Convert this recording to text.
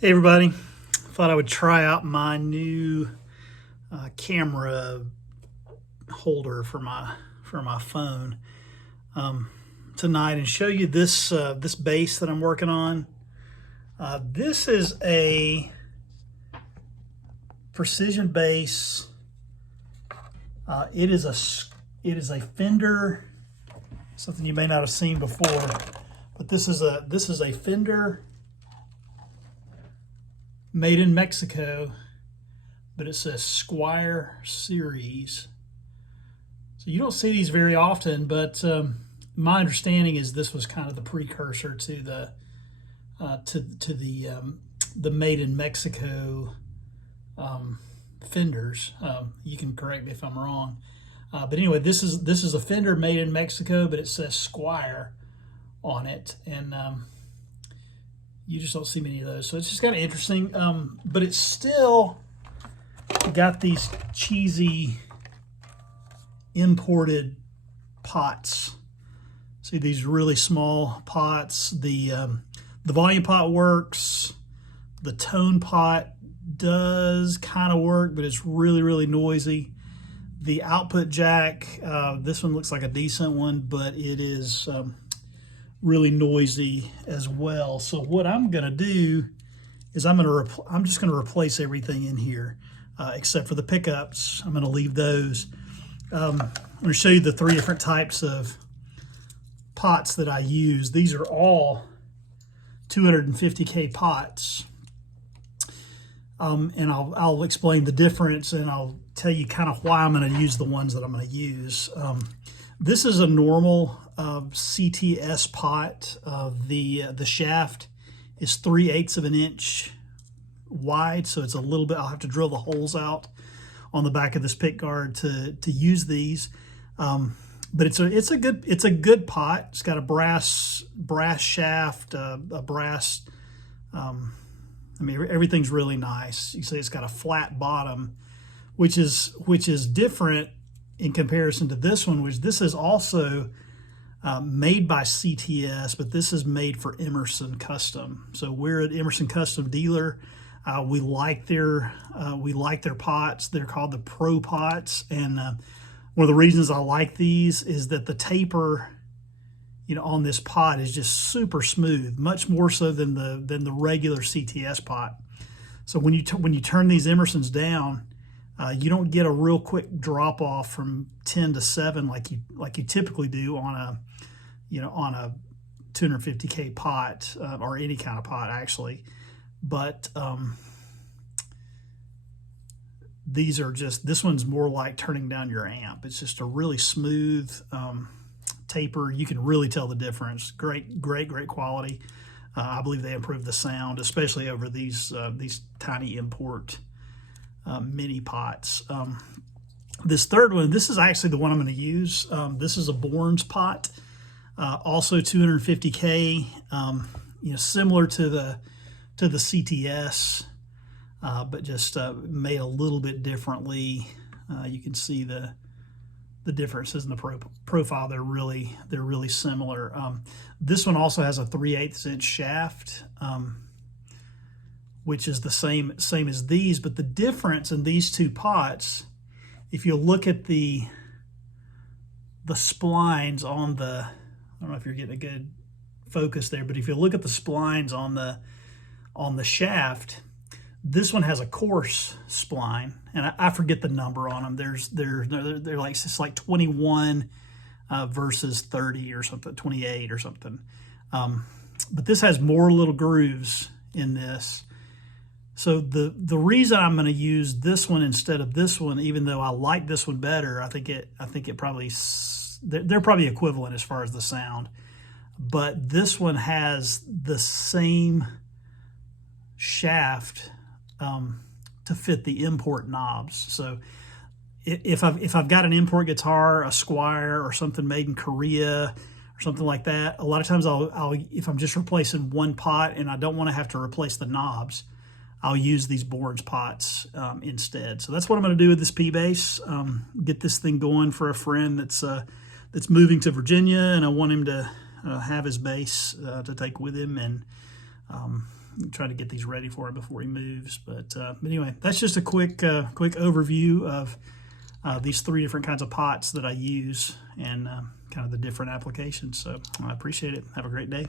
Hey everybody, thought I would try out my new camera holder for my phone tonight and show you this this bass that I'm working on. This is a precision bass. It is a Fender, something you may not have seen before, but this is a Fender made in Mexico, but it says Squier series. So you don't see these very often, but my understanding is this was kind of the precursor to the the made in Mexico Fenders. You can correct me if I'm wrong, but anyway, this is a Fender made in Mexico, but it says Squier on it, and you just don't see many of those. So it's just kind of interesting, but it's still got these cheesy imported pots. See these really small pots. The volume pot works. The tone pot does kind of work, but it's really noisy. The output jack, this one looks like a decent one, but it is really noisy as well. So what I'm gonna do is I'm just gonna replace everything in here except for the pickups. I'm gonna leave those. I'm gonna show you the three different types of pots that I use. These are all 250K pots, and I'll explain the difference, and I'll tell you kind of why I'm going to use the ones that I'm going to use. This is a normal CTS pot. The shaft is 3/8 of an inch wide, so it's a little bit. I'll have to drill the holes out on the back of this pick guard to use these. But it's a good pot. It's got a brass shaft, a brass. I mean, everything's really nice. You see, it's got a flat bottom, which is different in comparison to this one, which this is also made by CTS, but this is made for Emerson Custom. So we're an Emerson Custom dealer. We like their pots. They're called the Pro Pots, and one of the reasons I like these is that the taper, on this pot is just super smooth, much more so than the regular CTS pot. So when you turn these Emersons down, you don't get a real quick drop off from 10 to 7 like you typically do on a 250K pot, or any kind of pot actually. But this one's more like turning down your amp. It's just a really smooth taper. You can really tell the difference. Great quality. I believe they improved the sound, especially over these tiny import mini pots. This third one, this is actually the one I'm going to use. This is a Bourns Pot, also 250K. Similar to the CTS, but just made a little bit differently. You can see the differences in the profile. They're really similar. This one also has a 3/8 inch shaft, which is the same as these, but the difference in these two pots, if you look at the splines on the, I don't know if you're getting a good focus there, but if you look at the splines on the shaft, this one has a coarse spline, and I forget the number on them. They're like, it's like 21 versus 30 or something, 28 or something. But this has more little grooves in this. So the reason I'm going to use this one instead of this one, even though I like this one better, I think it probably, they're probably equivalent as far as the sound, but this one has the same shaft to fit the import knobs. So if I've got an import guitar, a Squier, or something made in Korea or something like that, a lot of times I'll if I'm just replacing one pot and I don't want to have to replace the knobs, I'll use these Bourns pots instead. So that's what I'm going to do with this P-Bass. Get this thing going for a friend that's moving to Virginia, and I want him to have his bass to take with him, and try to get these ready for him before he moves. But anyway, that's just a quick overview of these 3 different kinds of pots that I use and kind of the different applications. So I appreciate it. Have a great day.